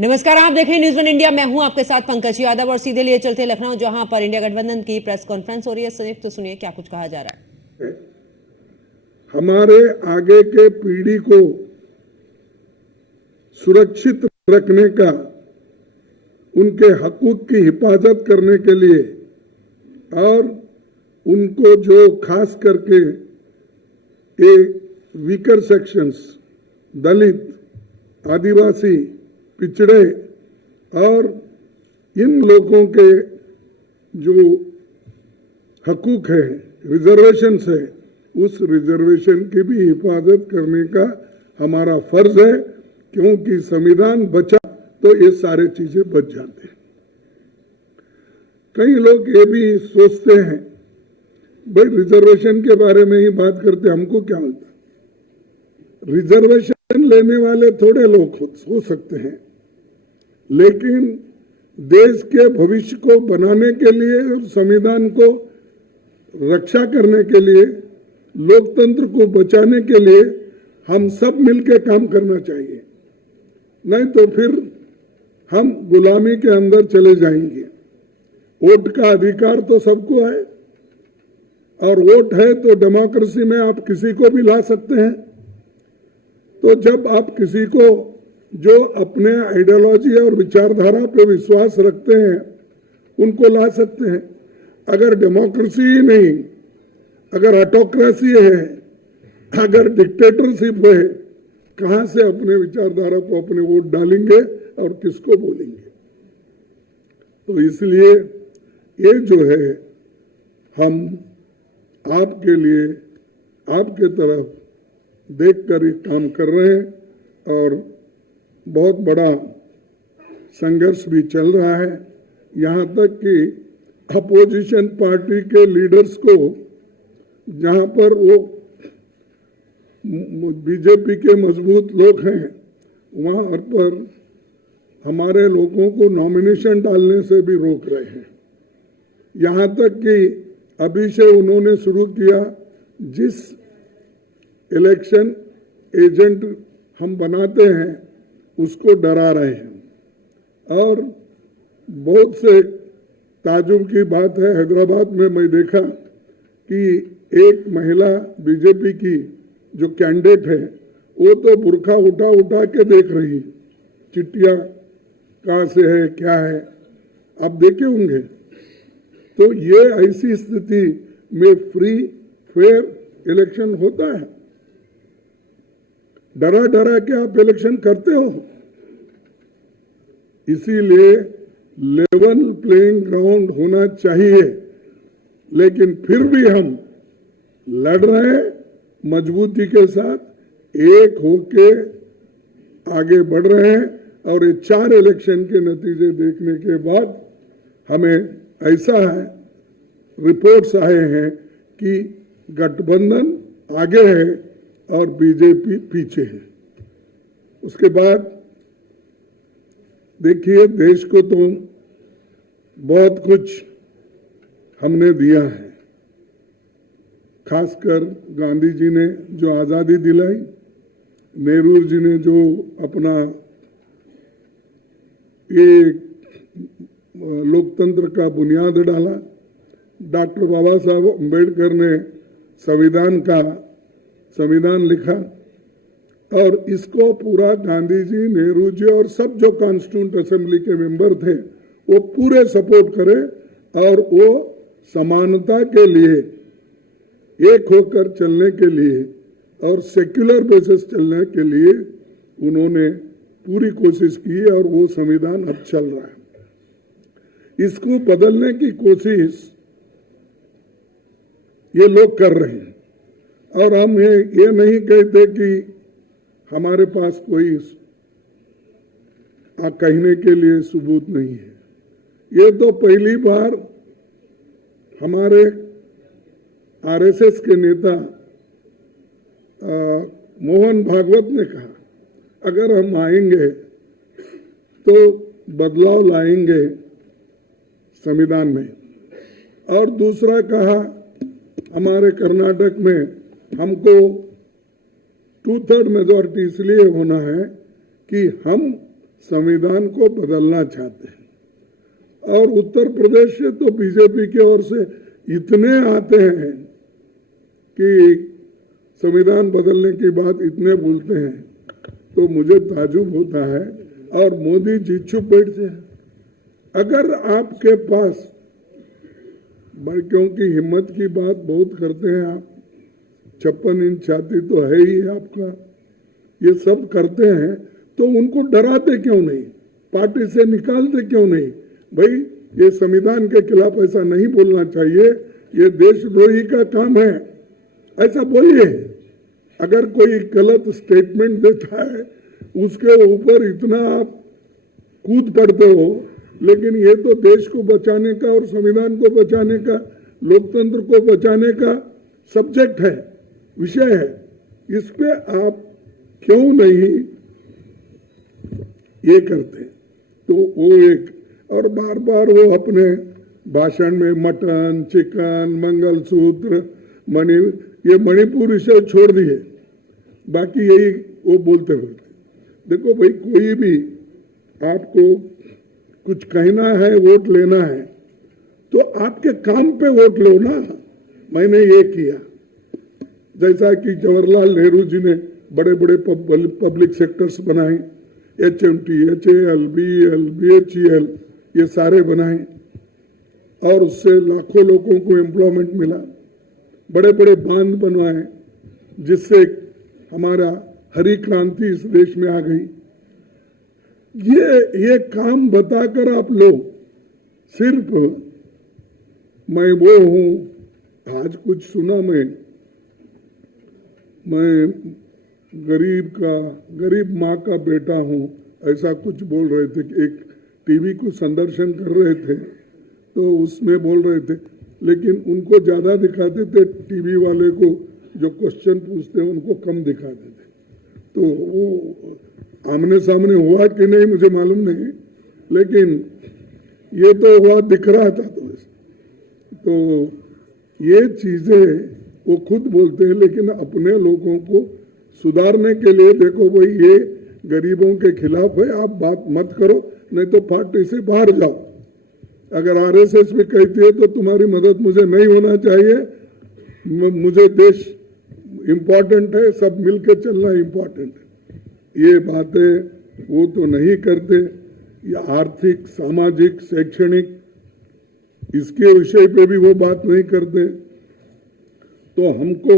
नमस्कार, आप देख रहे हैं न्यूज़ वन इंडिया। मैं हूं आपके साथ पंकज यादव और सीधे लिए चलते लखनऊ, जहां पर इंडिया गठबंधन की प्रेस कॉन्फ्रेंस हो रही है। संयुक्त तो सुनिए क्या कुछ कहा जा रहा है। हमारे आगे के पीढ़ी को सुरक्षित रखने का, उनके हकूक की हिफाजत करने के लिए और उनको जो खास करके वीकर सेक्शंस, दलित, आदिवासी, पिछड़े और इन लोगों के जो हकूक है, रिजर्वेशन है, उस रिजर्वेशन की भी हिफाजत करने का हमारा फर्ज है, क्योंकि संविधान बचा तो ये सारे चीजें बच जाते हैं। कई लोग ये भी सोचते हैं भाई रिजर्वेशन के बारे में ही बात करते, हमको क्या मिलता। रिजर्वेशन लेने वाले थोड़े लोग हो सकते हैं, लेकिन देश के भविष्य को बनाने के लिए और संविधान को रक्षा करने के लिए, लोकतंत्र को बचाने के लिए हम सब मिलकर काम करना चाहिए, नहीं तो फिर हम गुलामी के अंदर चले जाएंगे। वोट का अधिकार तो सबको है और वोट है तो डेमोक्रेसी में आप किसी को भी ला सकते हैं। तो जब आप किसी को जो अपने आइडियोलॉजी और विचारधारा पे विश्वास रखते हैं उनको ला सकते हैं। अगर डेमोक्रेसी ही नहीं, अगर ऑटोक्रेसी है, अगर डिक्टेटरशिप है, कहां से अपने विचारधारा को अपने वोट डालेंगे और किसको बोलेंगे। तो इसलिए ये जो है हम आपके लिए, आपके तरफ देखकर ये काम कर रहे हैं और बहुत बड़ा संघर्ष भी चल रहा है। यहाँ तक कि अपोजिशन पार्टी के लीडर्स को, जहाँ पर वो बीजेपी के मजबूत लोग हैं, वहाँ पर हमारे लोगों को नॉमिनेशन डालने से भी रोक रहे हैं। यहाँ तक कि अभी से उन्होंने शुरू किया, जिस इलेक्शन एजेंट हम बनाते हैं उसको डरा रहे हैं। और बहुत से ताजुब की बात है, हैदराबाद में मैं देखा कि एक महिला बीजेपी की जो कैंडिडेट है वो तो बुर्खा उठा उठा के देख रही, चिट्ठियां कहाँ से है, क्या है, आप देखे होंगे। तो ये ऐसी स्थिति में फ्री फेयर इलेक्शन होता है? डरा डरा के आप इलेक्शन करते हो। इसीलिए लेवल प्लेइंग ग्राउंड होना चाहिए, लेकिन फिर भी हम लड़ रहे हैं मजबूती के साथ, एक होके आगे बढ़ रहे हैं। और ये 4 इलेक्शन के नतीजे देखने के बाद हमें ऐसा है, रिपोर्ट्स आए हैं कि गठबंधन आगे है और बीजेपी पीछे है। उसके बाद देखिए, देश को तो बहुत कुछ हमने दिया है, खासकर गांधी जी ने जो आज़ादी दिलाई, नेहरू जी ने जो अपना ये लोकतंत्र का बुनियाद डाला, डॉक्टर बाबा साहब अम्बेडकर ने संविधान लिखा, और इसको पूरा गांधी जी, नेहरू जी और सब जो कॉन्स्टिट्यूंट असेंबली के मेंबर थे वो पूरे सपोर्ट करे और वो समानता के लिए, एक होकर चलने के लिए और सेक्युलर बेसिस चलने के लिए उन्होंने पूरी कोशिश की और वो संविधान अब चल रहा है। इसको बदलने की कोशिश ये लोग कर रहे हैं और हम ये नहीं कहते कि हमारे पास कोई कहने के लिए सबूत नहीं है। ये तो पहली बार हमारे आरएसएस के नेता मोहन भागवत ने कहा, अगर हम आएंगे तो बदलाव लाएंगे संविधान में। और दूसरा कहा, हमारे कर्नाटक में हमको 2/3 मेजॉरिटी इसलिए होना है कि हम संविधान को बदलना चाहते हैं। और उत्तर प्रदेश से तो बीजेपी की ओर से इतने आते हैं कि संविधान बदलने की बात इतने बोलते हैं, तो मुझे ताजुब होता है। और मोदी जी चुप बैठते हैं। अगर आपके पास, क्योंकि हिम्मत की बात बहुत करते हैं आप, 56 इंच छाती तो है ही आपका, ये सब करते हैं, तो उनको डराते क्यों नहीं, पार्टी से निकालते क्यों नहीं? भाई ये संविधान के खिलाफ ऐसा नहीं बोलना चाहिए, ये देशद्रोही का काम है, ऐसा बोलिए। अगर कोई गलत स्टेटमेंट देता है उसके ऊपर इतना आप कूद पड़ते हो, लेकिन ये तो देश को बचाने का और संविधान को बचाने का, लोकतंत्र को बचाने का सब्जेक्ट है, विषय है। इस पे आप क्यों नहीं ये करते? तो वो एक, और बार बार वो अपने भाषण में मटन, चिकन, मंगलसूत्र, ये मणिपुर विषय छोड़ दिए, बाकी यही वो बोलते हुए। देखो भाई, कोई भी आपको कुछ कहना है, वोट लेना है, तो आपके काम पे वोट लो ना। मैंने ये किया, जैसा कि जवाहरलाल नेहरू जी ने बड़े बड़े पब्लिक सेक्टर्स बनाए, HMT, HAL, BEL, BHEL, ये सारे बनाए, और उससे लाखों लोगों को एम्प्लॉयमेंट मिला। बड़े बड़े बांध बनवाए, जिससे हमारा हरी क्रांति इस देश में आ गई। ये काम बताकर आप लोग सिर्फ मैं वो हूं, आज कुछ सुना मैं गरीब माँ का बेटा हूं, ऐसा कुछ बोल रहे थे। एक टीवी को संदर्शन कर रहे थे, तो उसमें बोल रहे थे, लेकिन उनको ज्यादा दिखाते थे, टीवी वाले को जो क्वेश्चन पूछते हैं उनको कम दिखाते थे। तो वो आमने सामने हुआ कि नहीं मुझे मालूम नहीं, लेकिन ये तो हुआ, दिख रहा था। तो ये चीजें वो खुद बोलते हैं, लेकिन अपने लोगों को सुधारने के लिए, देखो भाई ये गरीबों के खिलाफ है, आप बात मत करो, नहीं तो पार्टी से बाहर जाओ। अगर RSS भी कहती है तो तुम्हारी मदद मुझे नहीं होना चाहिए, मुझे देश इम्पोर्टेंट है, सब मिलकर चलना इम्पोर्टेंट है। ये बातें वो तो नहीं करते। ये आर्थिक, सामाजिक, शैक्षणिक, इसके विषय पे भी वो बात नहीं करते। तो हमको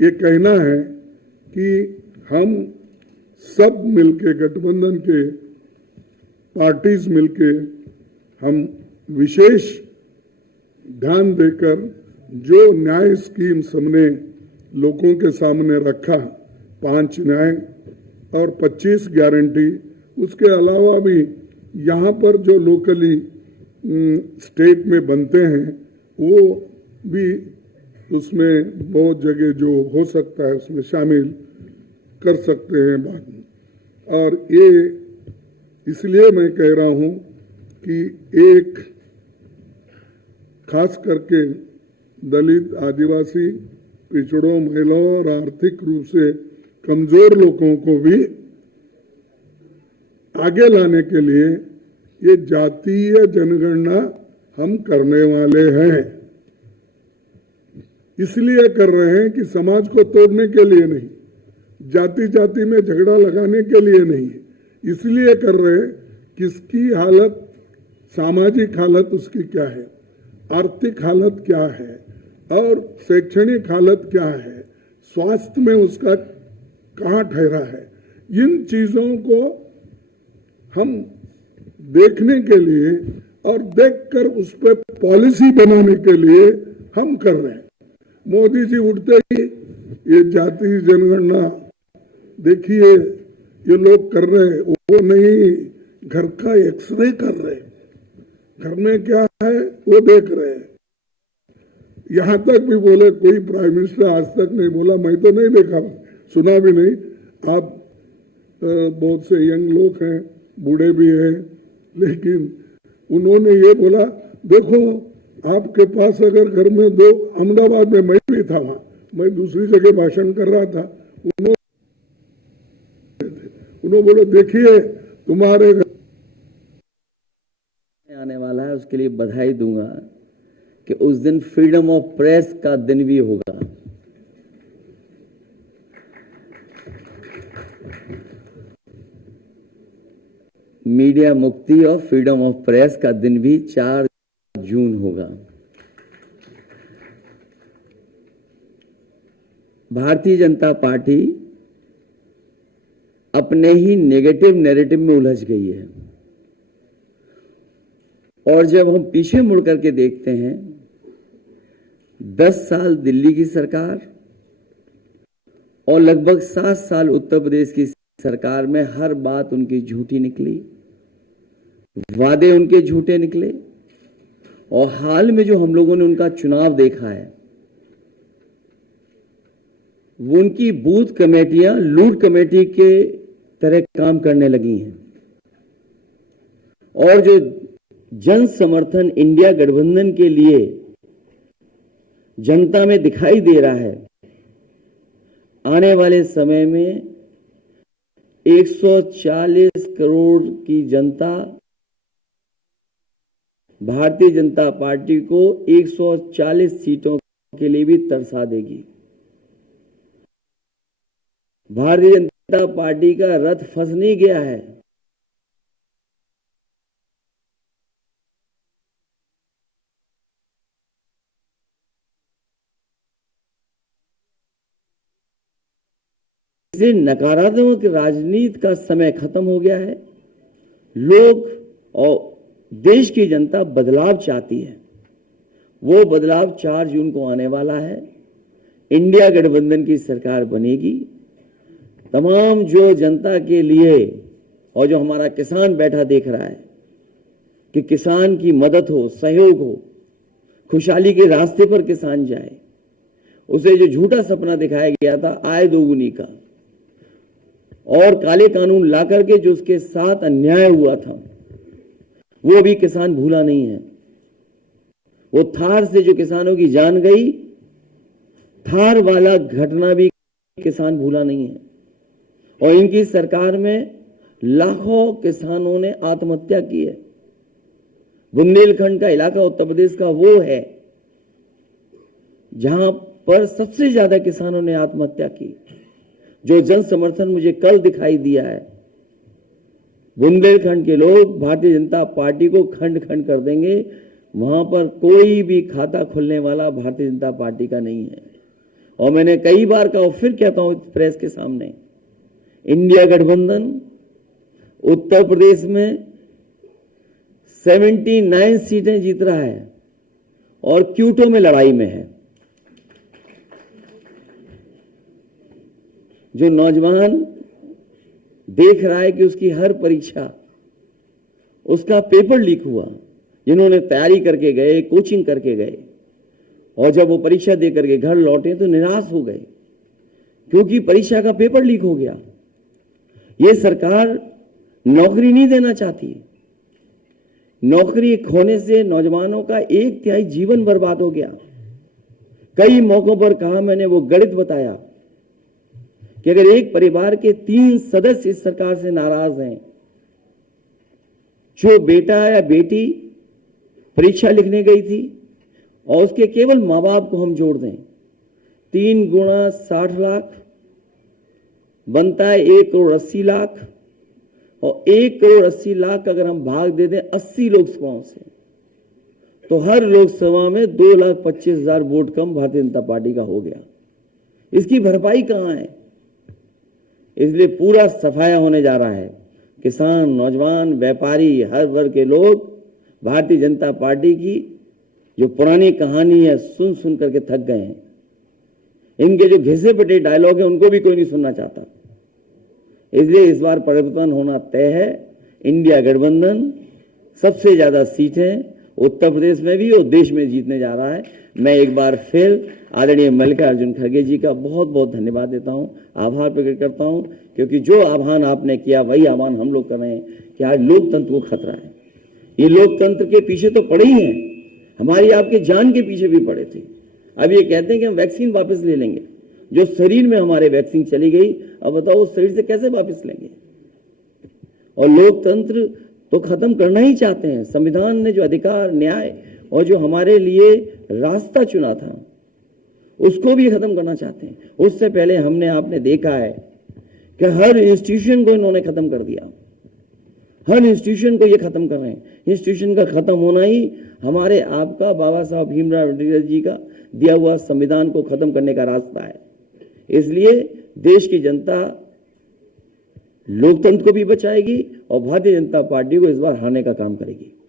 ये कहना है कि हम सब मिलके, गठबंधन के पार्टीज मिलके, हम विशेष ध्यान देकर जो न्याय स्कीम्स हमने लोगों के सामने रखा, 5 न्याय और 25 गारंटी, उसके अलावा भी यहाँ पर जो लोकली स्टेट में बनते हैं वो भी उसमें बहुत जगह जो हो सकता है उसमें शामिल कर सकते हैं बाद में। और ये इसलिए मैं कह रहा हूँ कि एक खास करके दलित, आदिवासी, पिछड़ों, महिलाओं और आर्थिक रूप से कमजोर लोगों को भी आगे लाने के लिए ये जातीय जनगणना हम करने वाले हैं। इसलिए कर रहे हैं कि समाज को तोड़ने के लिए नहीं, जाति जाति में झगड़ा लगाने के लिए नहीं, इसलिए कर रहे हैं किसकी हालत, सामाजिक हालत उसकी क्या है, आर्थिक हालत क्या है और शैक्षणिक हालत क्या है, स्वास्थ्य में उसका कहाँ ठहरा है, इन चीजों को हम देखने के लिए और देखकर उस पर पॉलिसी बनाने के लिए हम कर रहे हैं। मोदी जी उठते ही ये जाति जनगणना देखिए ये लोग कर रहे हैं, वो नहीं, घर का एक्सरे कर रहे हैं, घर में क्या है वो देख रहे हैं। यहां तक भी बोले, कोई प्राइम मिनिस्टर आज तक नहीं बोला, मैं तो नहीं देखा, सुना भी नहीं। आप बहुत से यंग लोग हैं, बूढ़े भी हैं, लेकिन उन्होंने ये बोला, देखो आपके पास अगर घर में 2, अहमदाबाद में मैं भी था, वहां मैं दूसरी जगह भाषण कर रहा था, उनको बोलो देखिए तुम्हारे घर आने वाला है, उसके लिए बधाई दूंगा कि उस दिन फ्रीडम ऑफ प्रेस का दिन भी होगा। मीडिया मुक्ति और फ्रीडम ऑफ प्रेस का दिन भी 4 जून होगा। भारतीय जनता पार्टी अपने ही नेगेटिव नैरेटिव में उलझ गई है और जब हम पीछे मुड़ करके देखते हैं 10 साल दिल्ली की सरकार और लगभग 7 साल उत्तर प्रदेश की सरकार में हर बात उनकी झूठी निकली, वादे उनके झूठे निकले और हाल में जो हम लोगों ने उनका चुनाव देखा है वो उनकी बूथ कमेटियां लूट कमेटी के तरह काम करने लगी हैं और जो जन समर्थन इंडिया गठबंधन के लिए जनता में दिखाई दे रहा है, आने वाले समय में 140 करोड़ की जनता भारतीय जनता पार्टी को 140 सीटों के लिए भी तरसा देगी। भारतीय जनता पार्टी का रथ फंस नहीं गया है। इसे नकारात्मक राजनीति का समय खत्म हो गया है। लोग और देश की जनता बदलाव चाहती है। वो बदलाव 4 जून को आने वाला है। इंडिया गठबंधन की सरकार बनेगी। तमाम जो जनता के लिए और जो हमारा किसान बैठा देख रहा है कि किसान की मदद हो, सहयोग हो, खुशहाली के रास्ते पर किसान जाए, उसे जो झूठा सपना दिखाया गया था आय दोगुनी का और काले कानून ला करके जो उसके साथ अन्याय हुआ था वो भी किसान भूला नहीं है। वो थार से जो किसानों की जान गई, थार वाला घटना भी किसान भूला नहीं है और इनकी सरकार में लाखों किसानों ने आत्महत्या की है। बुंदेलखंड का इलाका उत्तर प्रदेश का वो है जहां पर सबसे ज्यादा किसानों ने आत्महत्या की। जो जन समर्थन मुझे कल दिखाई दिया है, बुंदेलखंड के लोग भारतीय जनता पार्टी को खंड खंड कर देंगे। वहां पर कोई भी खाता खुलने वाला भारतीय जनता पार्टी का नहीं है। और मैंने कई बार कहा और फिर कहता हूं प्रेस के सामने, इंडिया गठबंधन उत्तर प्रदेश में 79 सीटें जीत रहा है और क्यूटो में लड़ाई में है। जो नौजवान देख रहा है कि उसकी हर परीक्षा, उसका पेपर लीक हुआ, जिन्होंने तैयारी करके गए, कोचिंग करके गए और जब वो परीक्षा दे करके घर लौटे तो निराश हो गए क्योंकि परीक्षा का पेपर लीक हो गया। ये सरकार नौकरी नहीं देना चाहती। नौकरी खोने से नौजवानों का 1/3 जीवन बर्बाद हो गया। कई मौकों पर कहा मैंने, वो गणित बताया कि अगर एक परिवार के 3 सदस्य इस सरकार से नाराज हैं, जो बेटा या बेटी परीक्षा लिखने गई थी और उसके केवल मां बाप को हम जोड़ दें, 3 गुणा 60 लाख बनता है 1 करोड़ 80 लाख और 1 करोड़ 80 लाख अगर हम भाग दे दें 80 लोकसभाओं से तो हर लोकसभा में 2,25,000 वोट कम भारतीय जनता पार्टी का हो गया। इसकी भरपाई कहां है? इसलिए पूरा सफाया होने जा रहा है। किसान, नौजवान, व्यापारी, हर वर्ग के लोग भारतीय जनता पार्टी की जो पुरानी कहानी है सुन सुन करके थक गए हैं। इनके जो घिसे पिटे डायलॉग है उनको भी कोई नहीं सुनना चाहता। इसलिए इस बार परिवर्तन होना तय है। इंडिया गठबंधन सबसे ज्यादा सीटें उत्तर प्रदेश में भी और देश में जीतने जा रहा है। मैं एक बार फिर आदरणीय मल्लिकार्जुन खड़गे जी का बहुत बहुत धन्यवाद देता हूं, आभार प्रकट करता हूं, क्योंकि जो आह्वान आपने किया वही आह्वान हम लोग कर रहे हैं कि आज लोकतंत्र को खतरा है। ये लोकतंत्र के पीछे तो पड़े ही हैं, हमारी आपके जान के पीछे भी पड़े थे। अब ये कहते हैं कि हम वैक्सीन वापस ले लेंगे। जो शरीर में हमारे वैक्सीन चली गई, अब बताओ उस शरीर से कैसे वापस लेंगे? और लोकतंत्र तो खत्म करना ही चाहते हैं। संविधान ने जो अधिकार, न्याय और जो हमारे लिए रास्ता चुना था उसको भी खत्म करना चाहते हैं। उससे पहले हमने आपने देखा है कि हर इंस्टीट्यूशन को इन्होंने खत्म कर दिया। हर इंस्टीट्यूशन को ये खत्म कर रहे हैं। इंस्टीट्यूशन का खत्म होना ही हमारे आपका बाबा साहब भीमराव अम्बेडकर जी का दिया हुआ संविधान को खत्म करने का रास्ता है। इसलिए देश की जनता लोकतंत्र को भी बचाएगी और भारतीय जनता पार्टी को इस बार हारने का काम करेगी।